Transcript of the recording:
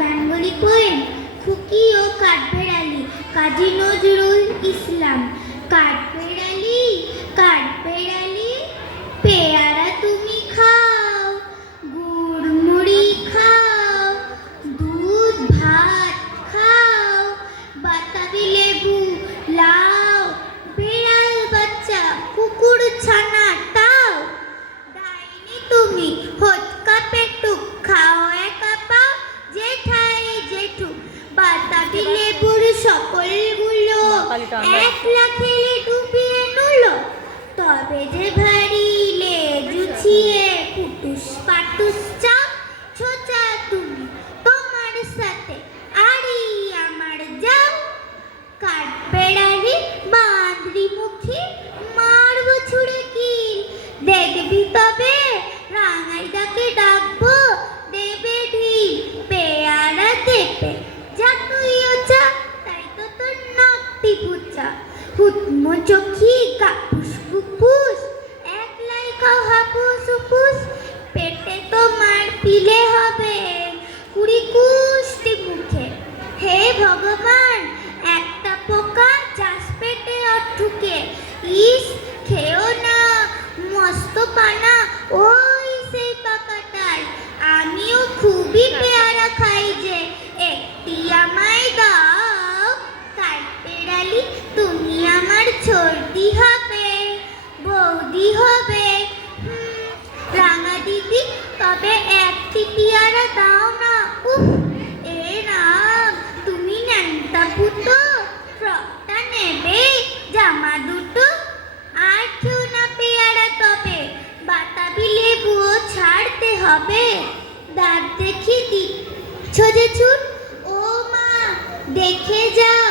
Bengali poem খুকি ও কাঠবেড়ালি, কাজী নজরুল ইসলাম। কাঠবেড়ালি কাঠবেড়ালি পেয়ারা তুমি খাও, গুড় মুড়ি খাও, দুধ ভাত খাও, বাতাবি লেবু লাও, বিড়াল বাচ্চা কুকুর ছানা তাও। ডাইনি তুমি হোঁচকা পেটুক, খাও একা পাও জেঠাই জেঠু। বাতাবি লেবুর সকলগুলো একলা খেলে ডুবিয়ে নুলো। তবে যে ভারী লেজ উছিয়ে পুটুস পাটুস চাও, ছোচা তুমি তোমার সাথে আরি আমার যাও। কাঠবেড়ালি বাঁদরি মুখী, মারব ছুড়ে কিল, দেখবি তবে রাঙাইদাকে ডাকবো, দেবে ঢিল। পেয়ারা দেবে যা তুইও চা, তাই তো তোর নাকটি পুচা। হুতমো চোখি কাপুস কুপুস, একলাই খাও হাপুস উপুস। পেটে তোমার পিলে হবে কুড়ি কুষ্টি মুখে। হে ভগবান, একটা পোকা চাষ পেটে ঢুকে। ইস খেও না মস্ত পানা, ওই সেই পাকাটাই। আমিও খুবই পেয়ারা খাই যে, একটি আমায় দাও। কাঠবেড়ালি তুমি আমার ছোটদি হবে, বৌদি হবে। রাঙা দিদি তবে একটি পেয়ারা দাও না। উফ এ রাম, তুমি ন্যাংটা পুতো, ফ্রকটা নেবে, জামা দুটো। আর কেউ না পেয়ারা তবে, বাতাবি লেবুও ছাড়তে হবে। দাঁত দেখি দিচ্ছ যে ছুট, ও মা দেখে যাও